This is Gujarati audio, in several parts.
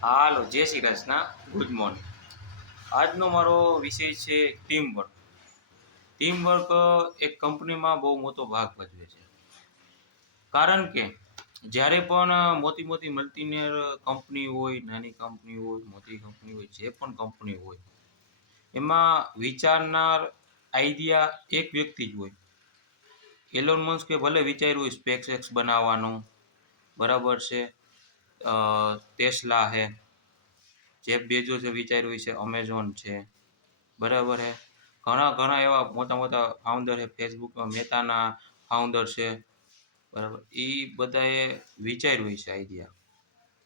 હાલો, જય શ્રી કૃષ્ણ. Good morning. આજનો મારો વિષય છે ટીમવર્ક. ટીમવર્ક એક કંપનીમાં બહુ મોટો ભાગ ભજવે છે. કારણ કે જ્યારે પણ મોટી મોટી મલ્ટીનેશનલ કંપની હોય, નાની કંપની હોય, મોટી કંપની હોય, જે પણ કંપની હોય, એમાં વિચારનાર આઈડિયા એક વ્યક્તિ જ હોય. એલોન મસ્કે ભલે વિચાર્યું હોય સ્પેસએક્સ બનાવવાનું, બરાબર છે, ટેસ્લા છે, જેફ બેઝોસે વિચાર્યું છે અમેઝોન છે, બરાબર છે, ઘણા ઘણા એવા મોટા મોટા ફાઉન્ડર છે, ફેસબુકમાં મેટાના ફાઉન્ડર છે, બરાબર. એ બધાએ વિચાર્યું છે આઈડિયા,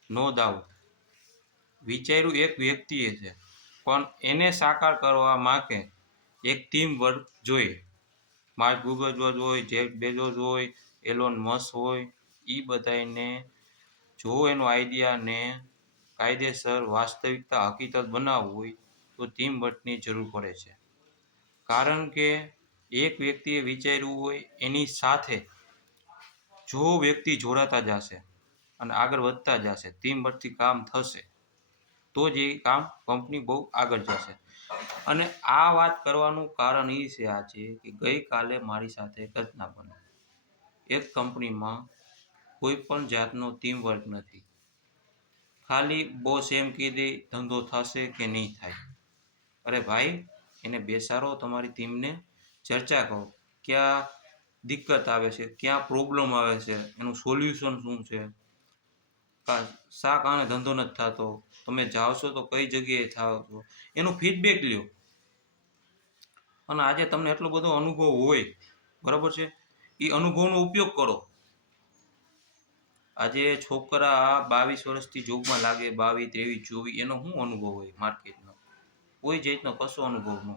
નો ડાઉટ. વિચાર્યું એક વ્યક્તિએ છે, પણ એને સાકાર કરવા માટે એક ટીમ વર્ક જોઈએ. માર્ક ગુગરબર્ગ હોય, જેફ બેઝોસ હોય, એલોન મસ્ક હોય, એ બધાને જો એનો આઈડિયાને કાયદેસર વાસ્તવિકતા હકીકત બનાવવું હોય તો ટીમ વર્કની જરૂર પડે છે. કારણ કે એક વ્યક્તિએ વિચાર્યું હોય એની સાથે જો વ્યક્તિ જોડાતા જશે અને આગળ વધતા જશે, ટીમ વર્કથી કામ થશે, તો જ એ કામ કંપની બહુ આગળ જશે. અને આ વાત કરવાનું કારણ એ છે આજે કે ગઈકાલે મારી સાથે ઘટના બની. એક કંપનીમાં કોઈ પણ જાતનો ટીમ વર્ક નથી. ખાલી બોસ એમ કીધે ધંધો થશે કે નહીં થાય. અરે ભાઈ, એને બેસાડો, તમારી ટીમને ચર્ચા કરો, ક્યાં દિક્કત આવે છે, ક્યાં પ્રોબ્લેમ આવે છે, એનું સોલ્યુશન શું છે, શા કારણે ધંધો નથી થતો, તમે જાઓ છો તો કઈ જગ્યાએ થાવ છો, એનું ફીડબેક લ્યો. અને આજે તમને એટલો બધો અનુભવ હોય, બરાબર છે, એ અનુભવનો ઉપયોગ કરો. આજે છોકરા 22 વર્ષથી જોબમાં લાગે, 22, 23, 24, એનો શું અનુભવ હોય માર્કેટનો? કોઈ જાતનો કશો અનુભવ ન.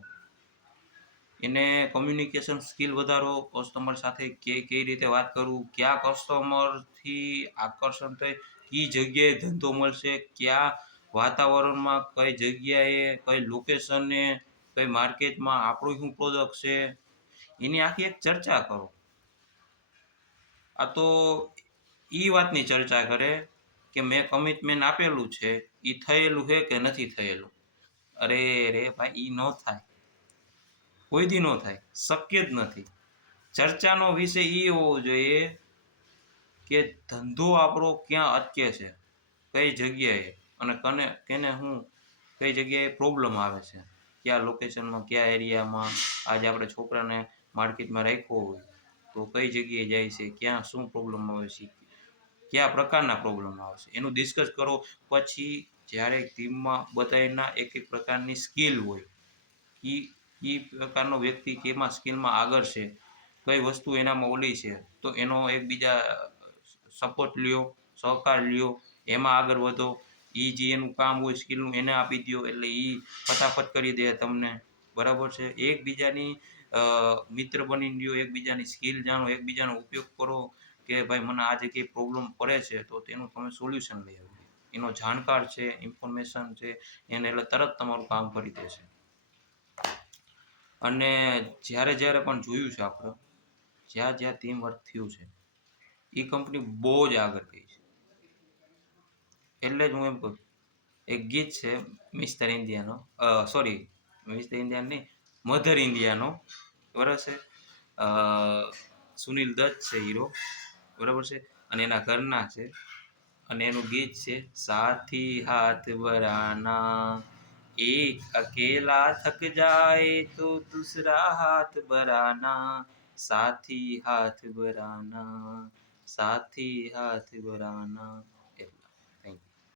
એને કોમ્યુનિકેશન સ્કિલ વધારો, કસ્ટમર સાથે કઈ રીતે વાત કરવું, કયા કસ્ટમરથી આકર્ષણ થઈ, કઈ જગ્યાએ ધંધો મળશે, કયા વાતાવરણમાં, કઈ જગ્યાએ, કઈ લોકેશને, કઈ માર્કેટમાં આપણું શું પ્રોડક્ટ છે, એની આખી એક ચર્ચા કરો. આ તો એ વાતની ચર્ચા કરે કે મેં કમિટમેન્ટ આપેલું છે એ થયેલું છે કે નથી થયેલું. અરે રે ભાઈ, એ ન થાય, કોઈ દી ન થાય, શક્ય જ નથી. ચર્ચાનો વિષય એ હોવો જોઈએ કે ધંધો આપણો ક્યાં અટકે છે, કઈ જગ્યાએ, અને કેને હું કઈ જગ્યાએ પ્રોબ્લેમ આવે છે, કયા લોકેશનમાં, કયા એરિયામાં. આજે આપણે છોકરાને માર્કેટમાં રાખ્યો હોય તો કઈ જગ્યાએ જાય છે, ક્યાં શું પ્રોબ્લેમ આવે છે, કયા પ્રકારના પ્રોબ્લેમ આવે છે, એનું ડિસ્કસ કરો. પછી જ્યારે ટીમમાં બધાના એક એક પ્રકારની સ્કિલ હોય, એ પ્રકારનો વ્યક્તિ કેમાં સ્કિલમાં આગળ છે, કઈ વસ્તુ એનામાં ઓલી છે, તો એનો એકબીજા સપોર્ટ લ્યો, સહકાર લ્યો, એમાં આગળ વધો. એ જે એનું કામ હોય સ્કિલનું એને આપી દો, એટલે એ ફટાફટ કરી દે તમને, બરાબર છે. એકબીજાની મિત્ર બની લ્યો, એકબીજાની સ્કિલ જાણો, એકબીજાનો ઉપયોગ કરો કે ભાઈ મને આ જગ્યાએ પ્રોબ્લેમ પડે છે તો તેનું તમે સોલ્યુશન લઈ આવો. એનો જાણકાર છે, ઇન્ફોર્મેશન છે, એને એટલે તરત તમારું કામ કરી દેશે. અને જ્યારે જ્યારે પણ જોયું છે આપણે, જ્યાં જ્યાં ટીમ વર્ક થયું છે, એ કંપની બહુ જ આગળ ગઈ છે. એટલે જ હું એમ કહું, એક ગીત છે મિસ્ટર ઇન્ડિયાનો, સોરી, મિસ્ટર ઇન્ડિયાનો નહીં, મધર ઇન્ડિયાનો, બરાબર છે. સુનિલ દત્ત છે હીરો, બરાબર છે, અને એના ઘરના છે. અને એનું ગીત છે સાથી હાથ બરાના, એક અકેલા થક જાય તો દૂસરા હાથ બરાના, સાથી હાથ બરાના, સાથી હાથ બરાના.